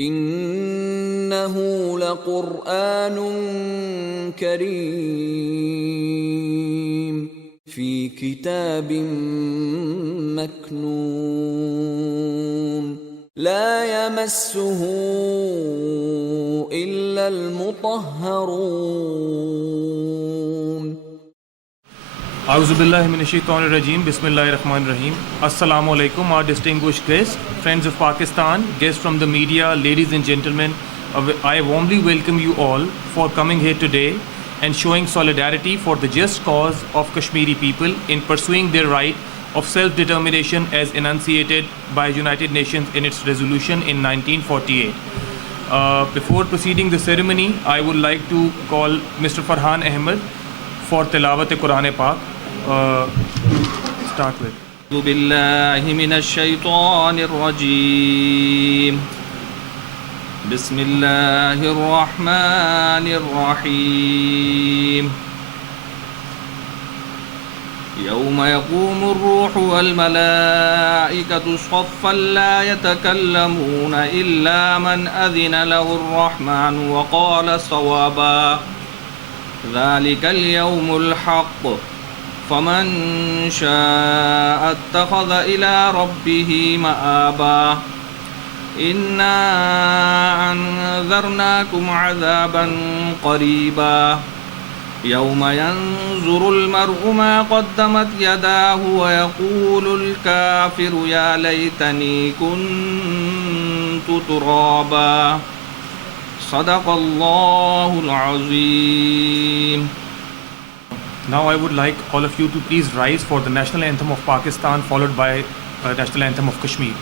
इन्नहु लकुरआनुन Karim fee किताबिम मकनून La यमस्सुहु इल्लल मुतहहरून। Auzubillahi minash-shaytanir-rajim. Bismillahir-rahmanir-rahim. Assalamu alaikum, our distinguished guests, friends of Pakistan, guests from the media, ladies and gentlemen. I warmly welcome you all for coming here today and showing solidarity for the just cause of Kashmiri people in pursuing their right of self-determination as enunciated by United Nations in its resolution in 1948. Before proceeding the ceremony, I would like to call Mr. Farhan Ahmed for Tilawat Quran Pak. Start with. أعوذ بالله من الشيطان الرجيم. بسم الله الرحمن الرحيم. يوم يقوم الروح والملائكة صفا لا يتكلمون إلا من أذن له الرحمن وقال صوابا. ذلك اليوم الحق فمن شاء اتخذ إلى ربه مآبا. إنا أنذرناكم عذابا قريبا يوم ينظر المرء ما قدمت يداه ويقول الكافر يا ليتني كنت ترابا. صدق الله العظيم. Now I would like all of you to please rise for the national anthem of Pakistan, followed by national anthem of Kashmir.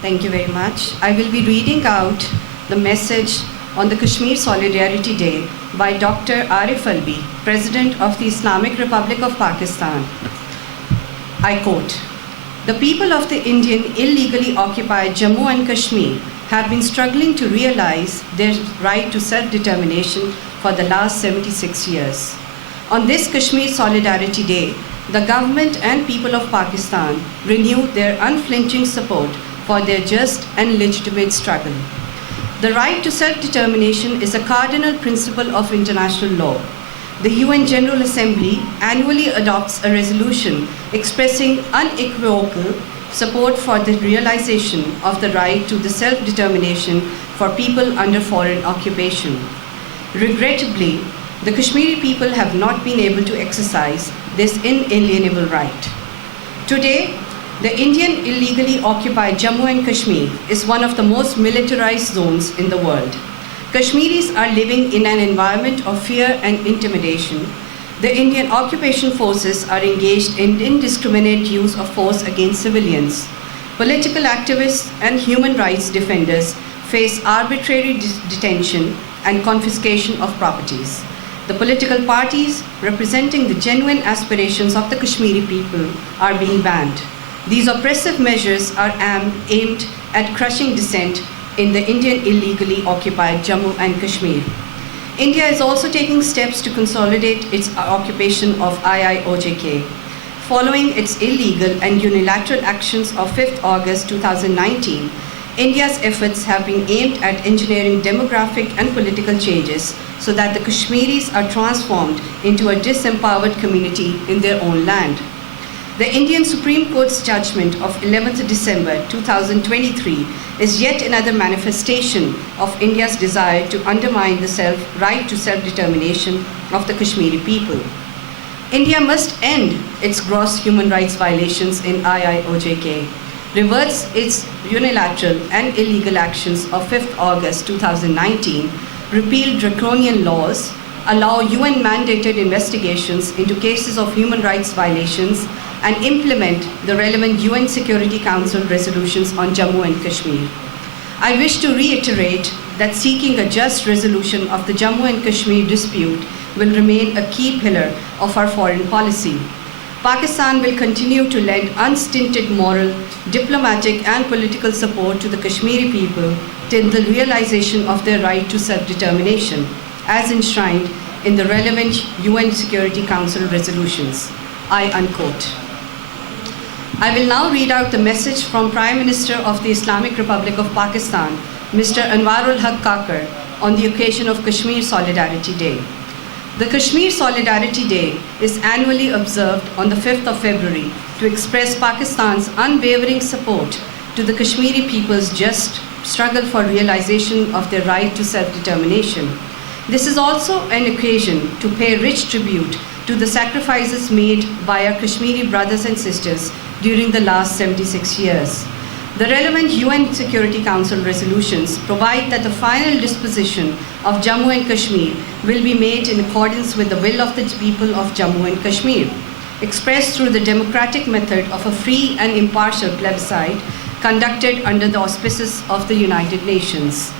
Thank you very much. I will be reading out the message on the Kashmir Solidarity Day by Dr. Arif Alvi, President of the Islamic Republic of Pakistan. I quote, "The people of the Indian illegally occupied Jammu and Kashmir have been struggling to realize their right to self-determination for the last 76 years. On this Kashmir Solidarity Day, the government and people of Pakistan renewed their unflinching support for their just and legitimate struggle. The right to self-determination is a cardinal principle of international law. The UN General Assembly annually adopts a resolution expressing unequivocal support for the realization of the right to the self-determination for people under foreign occupation. Regrettably, the Kashmiri people have not been able to exercise this inalienable right. Today, the Indian illegally occupied Jammu and Kashmir is one of the most militarized zones in the world. Kashmiris are living in an environment of fear and intimidation. The Indian occupation forces are engaged in indiscriminate use of force against civilians. Political activists and human rights defenders face arbitrary detention and confiscation of properties. The political parties representing the genuine aspirations of the Kashmiri people are being banned. These oppressive measures are aimed at crushing dissent in the Indian illegally occupied Jammu and Kashmir. India is also taking steps to consolidate its occupation of IIOJK. Following its illegal and unilateral actions of 5th August 2019, India's efforts have been aimed at engineering demographic and political changes so that the Kashmiris are transformed into a disempowered community in their own land. The Indian Supreme Court's judgment of 11th December 2023 is yet another manifestation of India's desire to undermine the right to self-determination of the Kashmiri people. India must end its gross human rights violations in IIOJK, reverse its unilateral and illegal actions of 5th August 2019, repeal draconian laws, allow UN-mandated investigations into cases of human rights violations, and implement the relevant UN Security Council resolutions on Jammu and Kashmir. I wish to reiterate that seeking a just resolution of the Jammu and Kashmir dispute will remain a key pillar of our foreign policy. Pakistan will continue to lend unstinted moral, diplomatic, and political support to the Kashmiri people till the realization of their right to self-determination, as enshrined in the relevant UN Security Council resolutions. I unquote. I will now read out the message from Prime Minister of the Islamic Republic of Pakistan, Mr. Anwarul Haq Kakar, on the occasion of Kashmir Solidarity Day. The Kashmir Solidarity Day is annually observed on the 5th of February to express Pakistan's unwavering support to the Kashmiri people's just struggle for realization of their right to self-determination. This is also an occasion to pay rich tribute to the sacrifices made by our Kashmiri brothers and sisters during the last 76 years. The relevant UN Security Council resolutions provide that the final disposition of Jammu and Kashmir will be made in accordance with the will of the people of Jammu and Kashmir, expressed through the democratic method of a free and impartial plebiscite conducted under the auspices of the United Nations.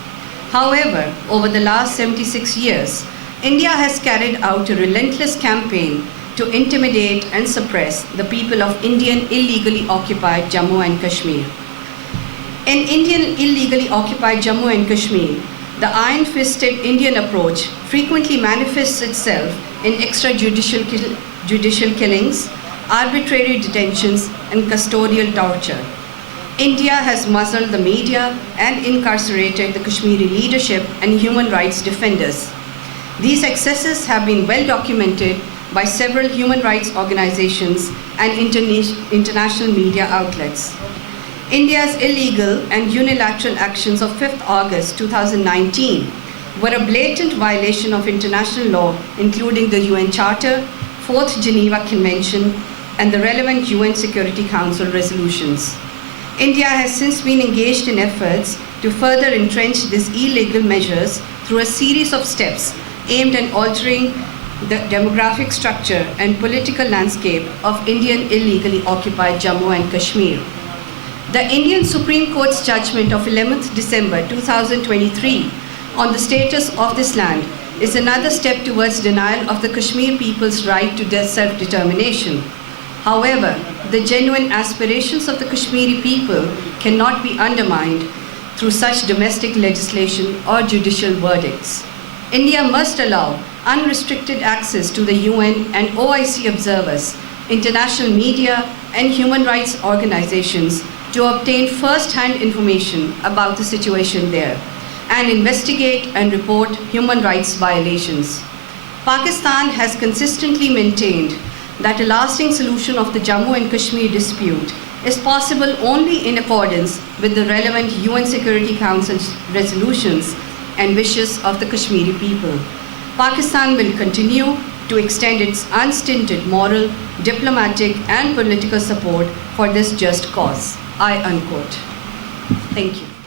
However, over the last 76 years, India has carried out a relentless campaign to intimidate and suppress the people of Indian illegally occupied Jammu and Kashmir. In Indian illegally occupied Jammu and Kashmir, the iron-fisted Indian approach frequently manifests itself in extrajudicial killings, arbitrary detentions, and custodial torture. India has muzzled the media and incarcerated the Kashmiri leadership and human rights defenders. These excesses have been well documented by several human rights organizations and international media outlets. India's illegal and unilateral actions of 5th August 2019 were a blatant violation of international law, including the UN Charter, 4th Geneva Convention, and the relevant UN Security Council resolutions. India has since been engaged in efforts to further entrench these illegal measures through a series of steps aimed at altering the demographic structure and political landscape of Indian illegally occupied Jammu and Kashmir. The Indian Supreme Court's judgment of 11th December 2023 on the status of this land is another step towards denial of the Kashmir people's right to self-determination. However, the genuine aspirations of the Kashmiri people cannot be undermined through such domestic legislation or judicial verdicts. India must allow unrestricted access to the UN and OIC observers, international media, and human rights organizations to obtain first-hand information about the situation there and investigate and report human rights violations. Pakistan has consistently maintained that a lasting solution of the Jammu and Kashmir dispute is possible only in accordance with the relevant UN Security Council's resolutions and wishes of the Kashmiri people. Pakistan will continue to extend its unstinted moral, diplomatic, and political support for this just cause. I unquote. Thank you.